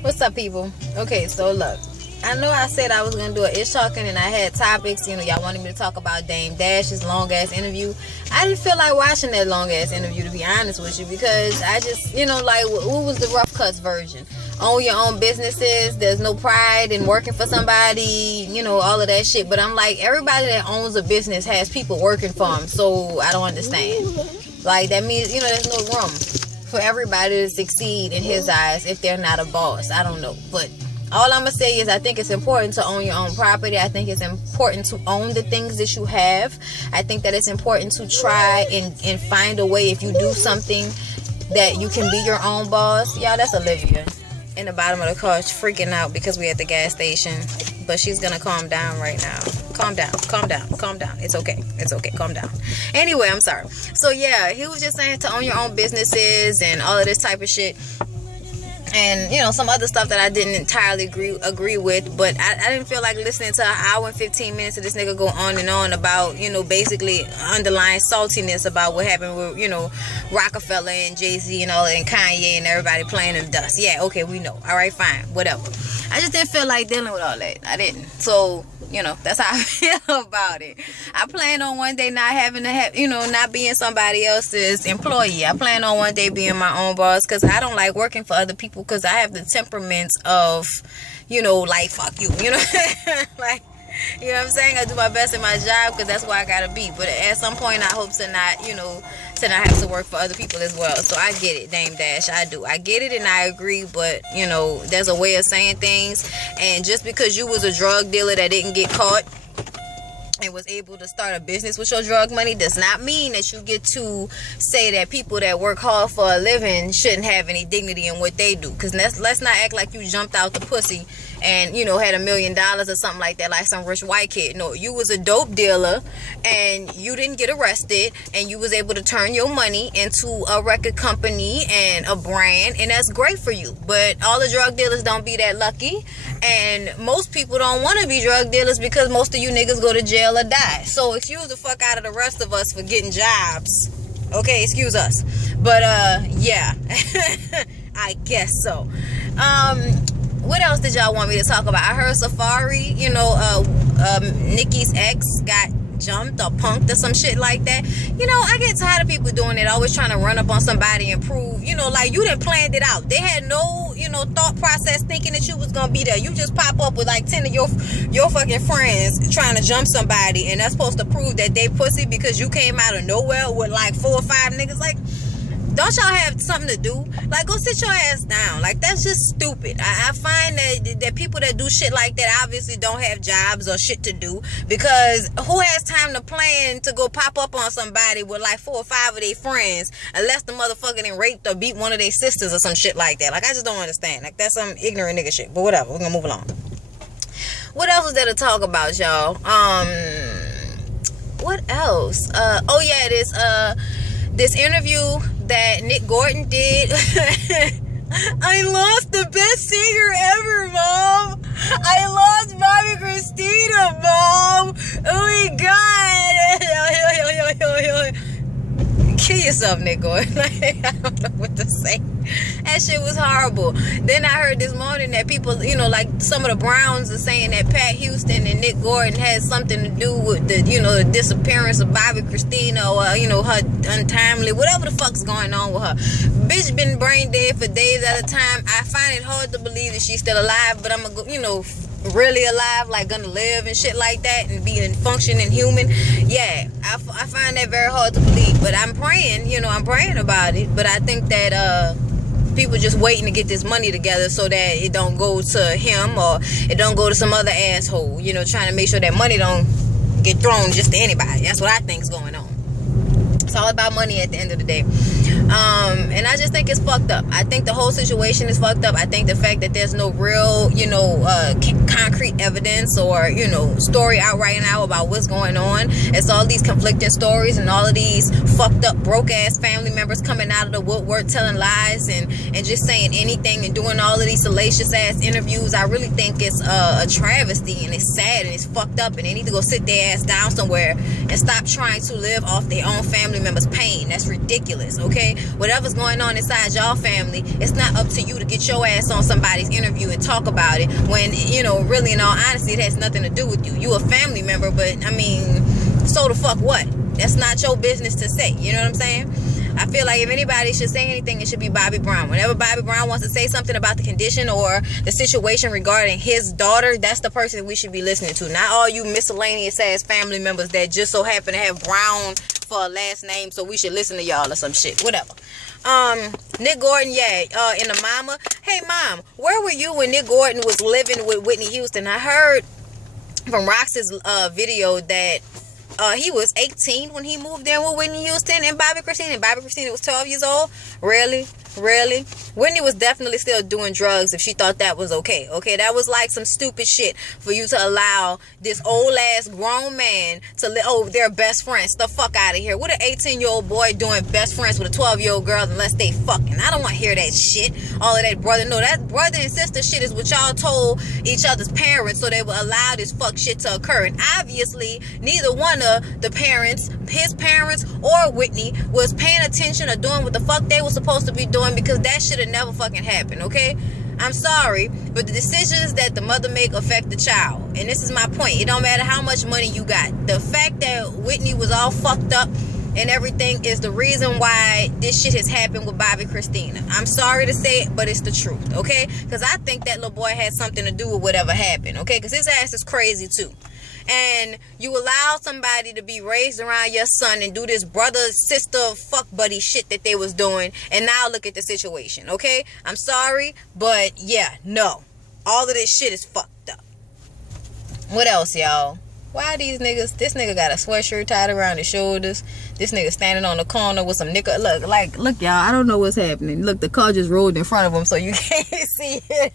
What's up, people? Okay, so look, I know I said I was gonna do an Ish talking, and I had topics. Y'all wanted me to talk about Dame Dash's long ass interview. I didn't feel like watching that long ass interview, to be honest with you, because I just, like, who was the rough cuts version? Own your own businesses. There's no pride in working for somebody. All of that shit. But I'm like, everybody that owns a business has people working for them. So I don't understand. Like, that means there's no room for everybody to succeed in his eyes if they're not a boss. I don't know, but all I'm gonna say is I think it's important to own your own property. I think it's important to own the things that you have. I think that it's important to try and find a way, if you do something, that you can be your own boss. Y'all, that's Olivia in the bottom of the car, she's freaking out because we're at the gas station, but she's gonna calm down right now. Calm down. It's okay, calm down. Anyway, I'm sorry. So yeah, he was just saying to own your own businesses and all of this type of shit, and some other stuff that I didn't entirely agree with, but I didn't feel like listening to an hour and 15 minutes of this nigga go on and on about basically underlying saltiness about what happened with Rockefeller and Jay-Z and all, and Kanye and everybody playing in the dust. Yeah, okay, we know. All right, fine, whatever. I just didn't feel like dealing with all that. I didn't. So that's how I feel about it. I plan on one day not having to have, not being somebody else's employee. I plan on one day being my own boss, because I don't like working for other people, because I have the temperaments of, like, fuck you, like, what I'm saying? I do my best in my job because that's where I gotta be. But at some point, I hope to not, to not have to work for other people as well. So I get it, Dame Dash. I do. I get it and I agree. But, there's a way of saying things. And just because you was a drug dealer that didn't get caught and was able to start a business with your drug money does not mean that you get to say that people that work hard for a living shouldn't have any dignity in what they do. Because let's not act like you jumped out the pussy and had $1 million or something like that, like some rich white kid. No, you was a dope dealer and you didn't get arrested, and you was able to turn your money into a record company and a brand, and that's great for you. But all the drug dealers don't be that lucky, and most people don't want to be drug dealers because most of you niggas go to jail or die. So excuse the fuck out of the rest of us for getting jobs. Okay, excuse us. But yeah. I guess so. What else did y'all want me to talk about? I heard Safari, Nicki's ex got jumped or punked or some shit like that. I get tired of people doing it, always trying to run up on somebody and prove, like you done planned it out. They had no, thought process thinking that you was gonna be there. You just pop up with like 10 of your fucking friends trying to jump somebody, and that's supposed to prove that they pussy because you came out of nowhere with like 4 or 5 niggas. Like, don't y'all have something to do? Like, go sit your ass down. Like, that's just stupid. I find that people that do shit like that obviously don't have jobs or shit to do, because who has time to plan to go pop up on somebody with like 4 or 5 of their friends, unless the motherfucker done raped or beat one of their sisters or some shit like that? Like, I just don't understand. Like, that's some ignorant nigga shit. But whatever, we're gonna move along. What else was there to talk about, y'all? What else? Oh yeah, this interview that Nick Gordon did. I lost the best singer ever, Mom. I lost Bobby Christina, Mom. Oh my God. Kill yourself, Nick Gordon. I don't know what to say. That shit was horrible. Then I heard this morning that people, like some of the Browns are saying that Pat Houston and Nick Gordon had something to do with the, the disappearance of Bobby Christina, or, her untimely, whatever the fuck's going on with her. Bitch been brain dead for days at a time. I find it hard to believe that she's still alive, but I'm gonna go, really alive, like gonna live and shit like that and be functioning human. Yeah, I find that very hard to believe, but I'm praying, I'm praying about it. But I think that people just waiting to get this money together so that it don't go to him or it don't go to some other asshole, trying to make sure that money don't get thrown just to anybody. That's what I think's going on. It's all about money at the end of the day. And I just think it's fucked up. I think the whole situation is fucked up. I think the fact that there's no real, concrete evidence or, story out right now about what's going on. It's all these conflicting stories and all of these fucked up, broke ass family members coming out of the woodwork telling lies and just saying anything and doing all of these salacious ass interviews. I really think it's a travesty, and it's sad and it's fucked up, and they need to go sit their ass down somewhere and stop trying to live off their own family members' pain. That's ridiculous, okay? Whatever's going on inside y'all family, it's not up to you to get your ass on somebody's interview and talk about it when, you know, really in all honesty, it has nothing to do with you. You a family member, but I mean, so the fuck what? That's not your business to say. You know what I'm saying? I feel like if anybody should say anything, it should be Bobby Brown. Whenever Bobby Brown wants to say something about the condition or the situation regarding his daughter, that's the person we should be listening to. Not all you miscellaneous ass family members that just so happen to have Brown for a last name, so we should listen to y'all or some shit. Whatever. Nick Gordon, in the mama. Hey, mom, where were you when Nick Gordon was living with Whitney Houston? I heard from Rox's video that he was 18 when he moved in with Whitney Houston and Bobby Christina. And Bobby Christina was 12 years old. Really? Whitney was definitely still doing drugs if she thought that was okay. Okay, that was like some stupid shit for you to allow this old ass grown man to live. Oh, they're best friends. The fuck out of here. What an 18-year-old boy doing best friends with a 12-year-old girl unless they fucking? I don't want to hear that shit. All of that brother. No, that brother and sister shit is what y'all told each other's parents so they would allow this fuck shit to occur. And obviously, neither one of the parents, his parents or Whitney, was paying attention or doing what the fuck they were supposed to be doing, because that should have never fucking happened. Okay, I'm sorry, but the decisions that the mother make affect the child, and this is my point. It don't matter how much money you got. The fact that Whitney was all fucked up and everything is the reason why this shit has happened with Bobby Christina. I'm sorry to say it, but it's the truth. Okay, because I think that little boy had something to do with whatever happened. Okay, because his ass is crazy too. And you allow somebody to be raised around your son and do this brother, sister, fuck buddy shit that they was doing. And now look at the situation, okay? I'm sorry, but yeah, no. All of this shit is fucked up. What else, y'all? Why these niggas? This nigga got a sweatshirt tied around his shoulders. This nigga standing on the corner with some nigga. Look, y'all. I don't know what's happening. Look, the car just rolled in front of him, so you can't see it.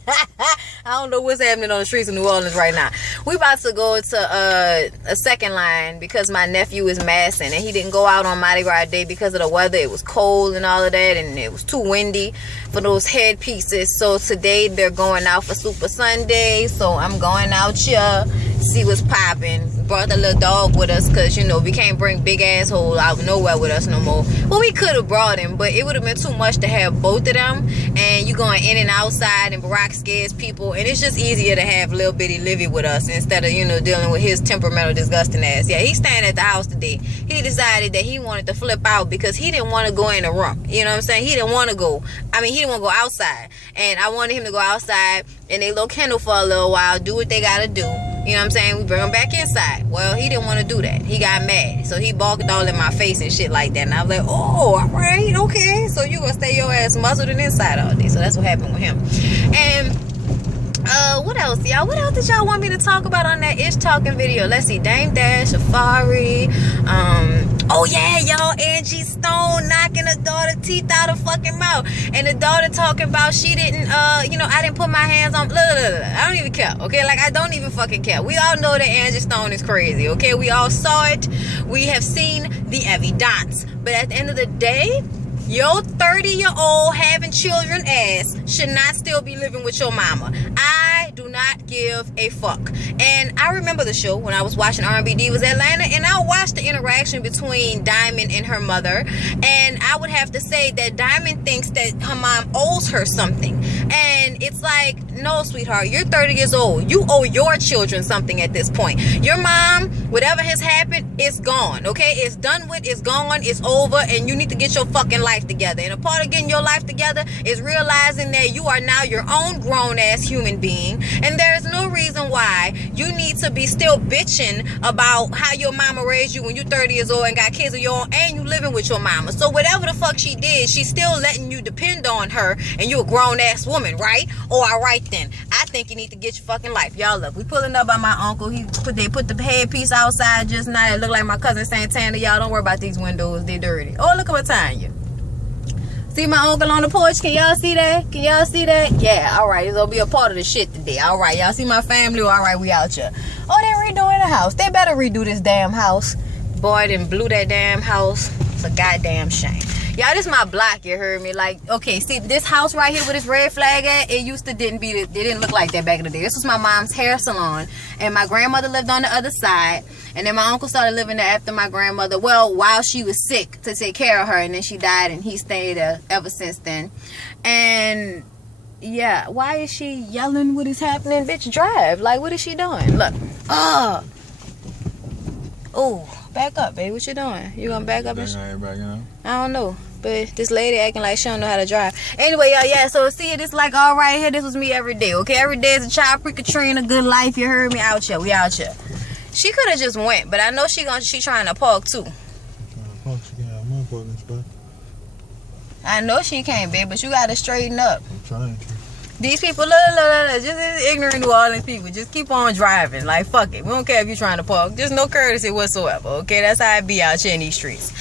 I don't know what's happening on the streets of New Orleans right now. We about to go to a second line because my nephew is massing, and he didn't go out on Mardi Gras Day because of the weather. It was cold and all of that, and it was too windy for those headpieces. So today they're going out for Super Sunday. So I'm going out here, see what's popping. Brought the little dog with us because, you know, we can't bring big asshole out of nowhere with us no more. Well, we could have brought him, but it would have been too much to have both of them. And you going in and outside, and Barack scares people. And it's just easier to have little bitty Livy with us instead of, you know, dealing with his temperamental, disgusting ass. Yeah, he's staying at the house today. He decided that he wanted to flip out because he didn't want to go in the room. You know what I'm saying? He didn't want to go. I mean, he didn't want to go outside. And I wanted him to go outside and they little kennel for a little while, do what they got to do. You know what I'm saying? We bring him back inside. Well, he didn't want to do that. He got mad. So he balked all in my face and shit like that. And I was like, oh, all right, okay. So you gonna stay your ass muzzled and inside all day. So that's what happened with him. And what else, y'all? What else did y'all want me to talk about on that Isht Talking video? Let's see. Dame Dash, Safari. Oh yeah, y'all. Angie Stone knocking her daughter teeth out her fucking mouth, and the daughter talking about she didn't, you know, I didn't put my hands on. I don't even care. Okay, like I don't even fucking care. We all know that Angie Stone is crazy. Okay, we all saw it. We have seen the evidence. But at the end of the day, your 30-year-old having children ass should not still be living with your mama. I do not give a fuck. And I remember the show when I was watching R&B Divas Atlanta, and I watched the interaction between Diamond and her mother, and I would have to say that Diamond thinks that her mom owes her something. And it's like, no, sweetheart, you're 30 years old. You owe your children something at this point. Your mom, whatever has happened, it's gone, okay? It's done with, it's gone, it's over, and you need to get your fucking life together. And a part of getting your life together is realizing that you are now your own grown-ass human being, and there's no reason why you need to be still bitching about how your mama raised you when you're 30 years old and got kids of your own and you living with your mama. So whatever the fuck she did, she's still letting you depend on her, and you a grown-ass woman, right? Oh, all right then. I think you need to get your fucking life. Y'all, look, we pulling up by my uncle. They put the headpiece outside just now. It look like my cousin Santana. Y'all don't worry about these windows. They dirty. Oh, look at what time you. See my uncle on the porch? Can y'all see that? Can y'all see that? Yeah, all right. It's going to be a part of the shit today. All right. Y'all see my family? All right, we out here. Oh, they redoing the house. They better redo this damn house. Boy, they blew that damn house. It's a goddamn shame. Y'all, this my block, you heard me? Like, okay, see, this house right here with this red flag at, it didn't look like that back in the day. This was my mom's hair salon, and my grandmother lived on the other side, and then my uncle started living there after my grandmother, well, while she was sick, to take care of her, and then she died, and he stayed there ever since then. And yeah, why is she yelling what is happening? Bitch, drive. Like, what is she doing? Look. Oh, back up, baby. What you doing? You gonna back up? I don't know. But this lady acting like she don't know how to drive. Anyway, y'all, yeah, so see, this like all right here. This was me every day, okay? Every day is a child pre-Katrina, good life. You heard me? Out here. We out here. She could have just went, but I know she trying to park too. I know she can't, babe, but you gotta straighten up. I'm trying to. These people, just ignorant New Orleans people. Just keep on driving. Like, fuck it. We don't care if you're trying to park. Just no courtesy whatsoever, okay? That's how it be out here in these streets.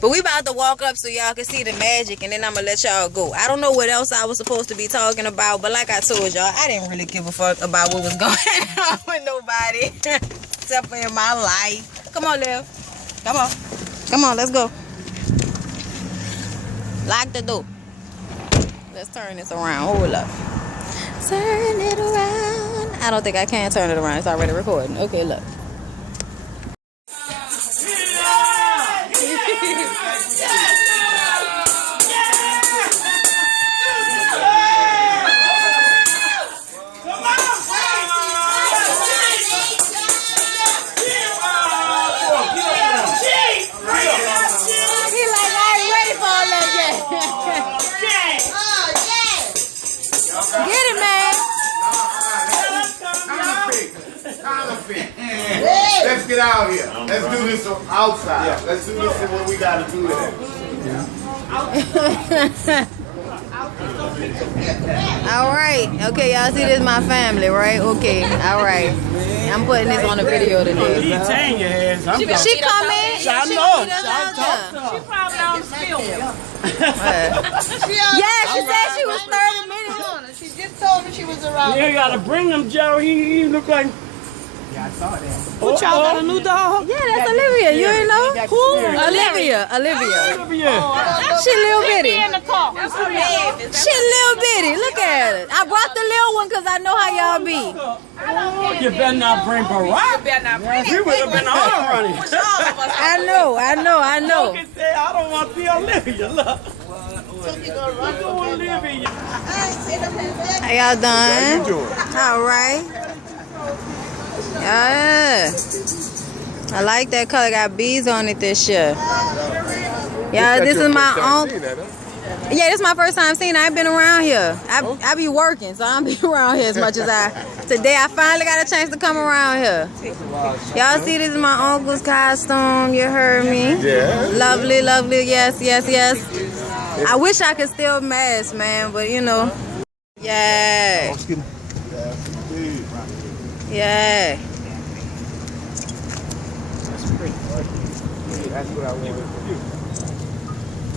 But we about to walk up so y'all can see the magic, and then I'm going to let y'all go. I don't know what else I was supposed to be talking about, but like I told y'all, I didn't really give a fuck about what was going on with nobody. Except for in my life. Come on, Liv. Come on. Come on, let's go. Lock the door. Let's turn this around. Hold up. Turn it around. I don't think I can turn it around. It's already recording. Okay, look. Let's get out here. Let's do this outside. Yeah. Let's do this when we gotta do it. All right. Okay, y'all see this is my family, right? Okay. All right. I'm putting this on the video today. She tang your ass. She come in. I know. She probably on film. Yeah, she said she was 30 minutes. She just told me she was around. You gotta bring him, Joe. He look like. Yeah, I saw that. What y'all got a new dog? Yeah, that's Olivia. You ain't know? Who? Olivia. She little bitty. In the car. She little bitty. Look at her. I brought the little one because I know how y'all be. Oh, you better not bring Barack. He would have been all running. I know. You can say, I don't want to be Olivia. Look. Olivia. How y'all doing? All right. Yeah. I like that color. Got beads on it this year. Yeah, this is my own. Yeah, this is my first time seeing it. I ain't been around here. I be working, so I don't be around here as much as I. Today I finally got a chance to come around here. Y'all see this is my uncle's costume. You heard me? Yeah. Lovely, lovely. Yes. I wish I could still mask, man, but you know. Yeah. Yeah. That's pretty. That's what I wanted.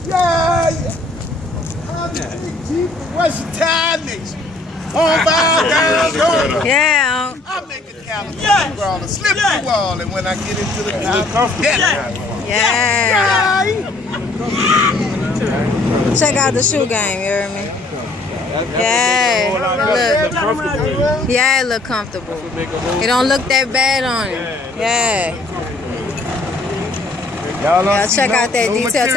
Yeah. What's the time next? On bound down. Yeah. I'm making California crawl and slip the wall, and when I get into the top, Yeah. Check out the shoe game, you heard me? Yeah, look. Yeah, it look comfortable. It don't look that bad on it. Yeah. Y'all check out that detail.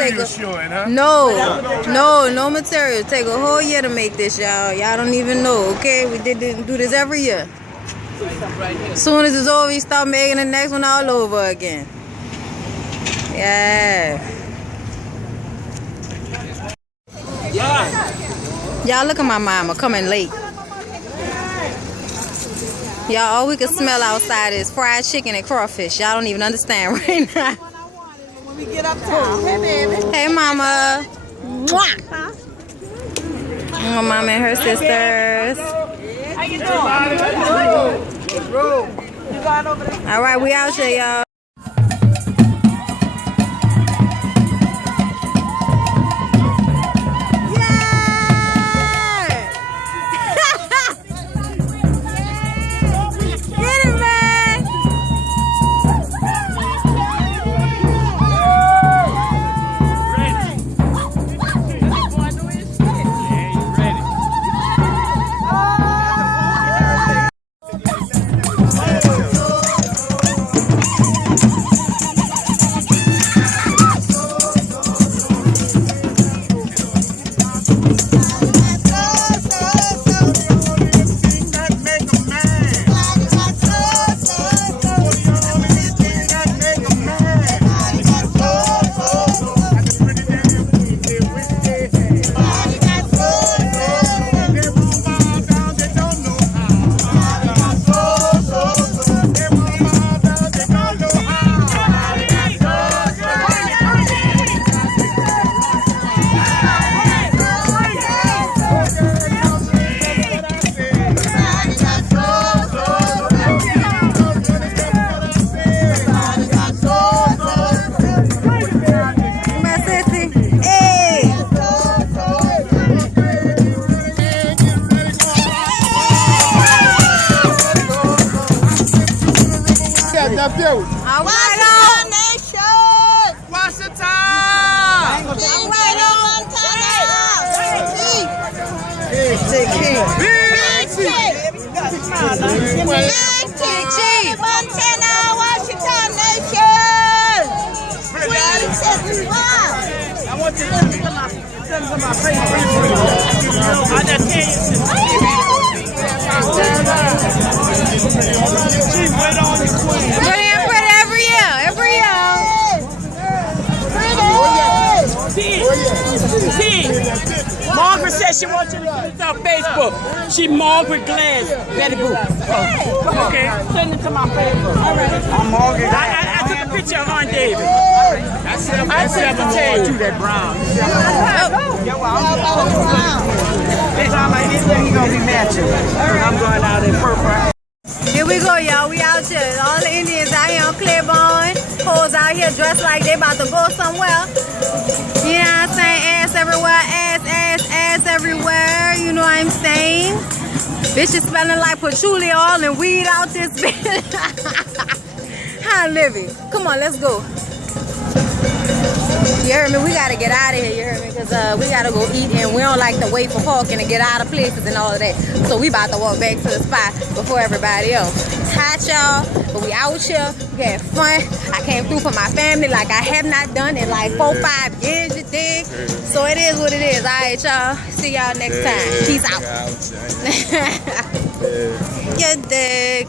No material. Take a whole year to make this, y'all. Y'all don't even know, okay? We do this every year. As soon as it's over, you start making the next one all over again. Yeah. Y'all look at my mama coming late. Y'all, all we can smell outside is fried chicken and crawfish. Y'all don't even understand right now. When we get uptown. Hey, baby. Hey, mama. Mwah. My mama and her sisters. How you doing? Let's roll. You going over there? All right, we out here, y'all. nephew. All right, Nation! Washington! King right on Montana! Big King. Big Chief! Montana, Washington Nation! I want you to send to my Facebook. I just can't. She's wait on you, queen. Put in every year. See, Margaret said she wants you to put this on Facebook. She Margaret Glass, Betty Boo. Okay, send it to my Facebook. All right. I'm Margaret. I took a picture of Aunt David. I said to tell you that brown. It's all like this thing gonna be matching. I'm going out in purple. Here we go, y'all. We out here. All the Indians out here on Claiborne. Hoes out here dressed like they about to go somewhere. You know what I'm saying? Ass everywhere. Ass everywhere. You know what I'm saying? Bitches smelling like patchouli all and weed out this bitch. How living? Come on, let's go. You heard me? We gotta get out of here, you heard me? Because we gotta go eat and we don't like to wait for parking to get out of places and all of that. So we about to walk back to the spot before everybody else. It's hot, y'all, but we out here. We had fun. I came through for my family like I have not done in like 4-5 years, you dig? So it is what it is. All right, y'all. See y'all next time. Peace out. You dig?